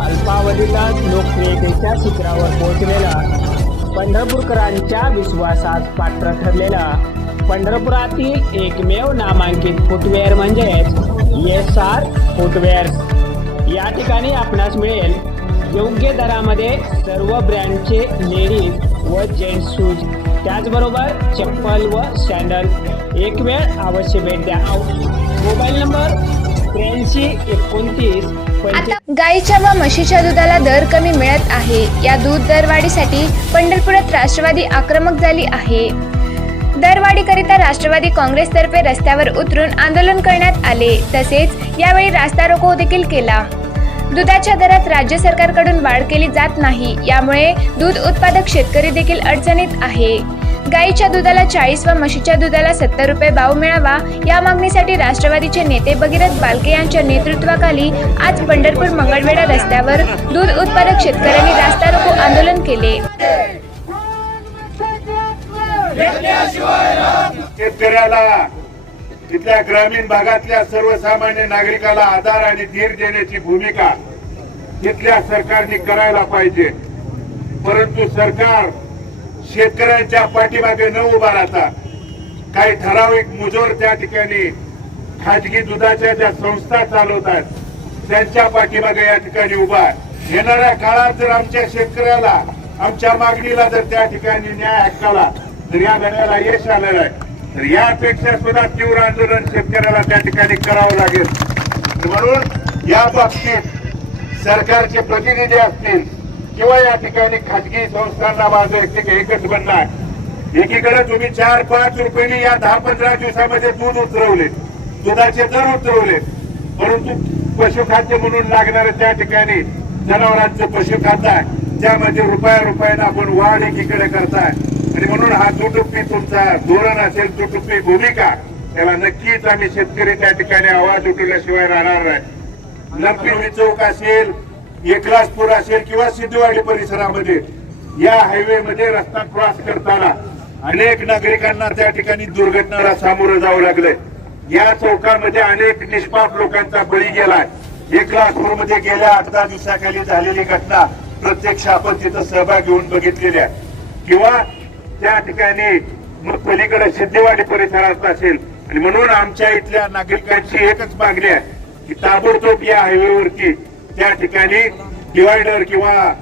अल्पावधीतच लोकप्रियतेच्या शिखरावर पोहोचलेला पंढरपूरकरांच्या विश्वासात पात्र ठरलेला पंढरपुरातील एकमेव नामांकित फुटवेअर म्हणजेच एस आर फुटवेअर या ठिकाणी आपणास मिळेल योग्य दरामध्ये सर्व ब्रँडचे लेडीज व जेंट्स शूज त्याचबरोबर चप्पल व सँडल एक वेळ अवश्य भेट द्या. मोबाईल नंबर त्र्याऐंशी एकोणतीस आता गाईच्या व म्हशीच्या दुधाला दर कमी मिळत आहे. या दूध दरवाढीसाठी पंढरपुरात राष्ट्रवादी आक्रमक झाली आहे. दरवाढीकरिता राष्ट्रवादी काँग्रेसतर्फे रस्त्यावर उतरून आंदोलन करण्यात आले. तसेच यावेळी रास्ता रोको देखील केला. दुधाच्या दरात राज्य सरकारकडून वाढ केली जात नाही. यामुळे दूध उत्पादक शेतकरी देखील अडचणीत आहे. गाईच्या दुधाला चाळीस व म्हशीच्या दुधाला सत्तर रुपये भाव मिळावा या मागणीसाठी राष्ट्रवादीचे नेते भगीरथ बालके यांच्या नेतृत्वाखाली आज पंढरपूर मंगळवेढा रस्त्यावर दूध उत्पादक शेतकऱ्यांनी रास्ता रोको आंदोलन केले. शेतकऱ्याला तिथल्या ग्रामीण भागातल्या सर्वसामान्य नागरिकाला आधार आणि धीर देण्याची भूमिका तिथल्या सरकारने करायला पाहिजे. परंतु सरकार शेतकऱ्यांच्या पाठीमागे न उभा राहता काही ठराविक मुजोर त्या ठिकाणी खाजगी दुधाच्या ज्या संस्था चालवतात त्यांच्या पाठीमागे या ठिकाणी उभा येणाऱ्या काळात जर आमच्या शेतकऱ्याला आमच्या मागणीला जर त्या ठिकाणी न्याय हक्काला तर या गण्याला यश आलेलं आहे. तर यापेक्षा सुद्धा तीव्र आंदोलन शेतकऱ्याला त्या ठिकाणी करावं लागेल. म्हणून या बाबतीत सरकारचे प्रतिनिधी असतील किंवा या ठिकाणी खाजगी संस्थांना माझं एक एकच म्हणणं आहे. एकीकडे तुम्ही चार पाच रुपयांनी या दहा पंधरा दिवसामध्ये दूध उतरवले. दुधाचे दर उतरवले. परंतु पशुखाद्य म्हणून लागणारे त्या ठिकाणी जनावरांचं पशुखाद्य आहे. त्यामध्ये रुपया रुपयानं आपण वाढ एकीकडे करताय. आणि म्हणून हा दुटुप्पी तुमचा धोरण असेल दुटुप्पी भूमिका त्याला नक्कीच आम्ही शेतकरी त्या ठिकाणी आवाज उठवल्याशिवाय राहणार नाही. लंपिवली चौक असेल एकलासपूर असेल किंवा सिद्धवाडी परिसरामध्ये या हायवे मध्ये रस्ता क्रॉस करताना अनेक नागरिकांना त्या ठिकाणी दुर्घटनेला सामोरं जावं लागलंय. या चौकामध्ये अनेक निष्पाप लोकांचा बळी गेलाय. एकलासपूरमध्ये गेल्या आठ दहा दिवसाखाली झालेली घटना प्रत्यक्ष आपण तिथं सहभाग घेऊन बघितलेली आहे. किंवा त्या ठिकाणी मग पलीकडे सिद्धेवाडी परिसरात असेल. आणि म्हणून आमच्या इथल्या नागरिकांची एकच मागणी आहे की ताबडतोब या हायवेवरती त्या ठिकाणी डिवायडर किंवा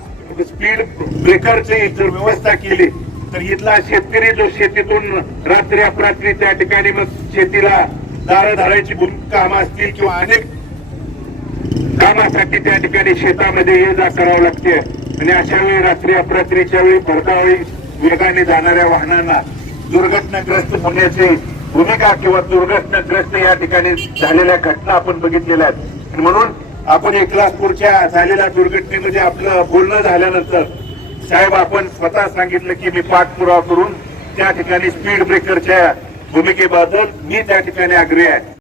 स्पीड ब्रेकरची जर व्यवस्था केली तर इथला शेतकरी जो शेतीतून रात्री अपरात्री त्या ठिकाणी मग शेतीला दारं धरायची कामं असतील किंवा अनेक कामासाठी त्या ठिकाणी शेतामध्ये ये जा करावं लागते. आणि अशा वेळी रात्री अपरात्रीच्या वेळी भरधावळी वेगाने जाणाऱ्या वाहनांना दुर्घटनाग्रस्त होण्याची भूमिका किंवा दुर्घटनाग्रस्त या ठिकाणी झालेल्या घटना आपण बघितलेल्या आहेत. म्हणून आपण एकलासपूरच्या झालेल्या दुर्घटनेमध्ये आपलं बोलणं झाल्यानंतर साहेब आपण स्वतः सांगितलं की मी पाठपुरावा करून त्या ठिकाणी स्पीड ब्रेकरच्या भूमिकेबद्दल मी त्या ठिकाणी आग्रही आहे.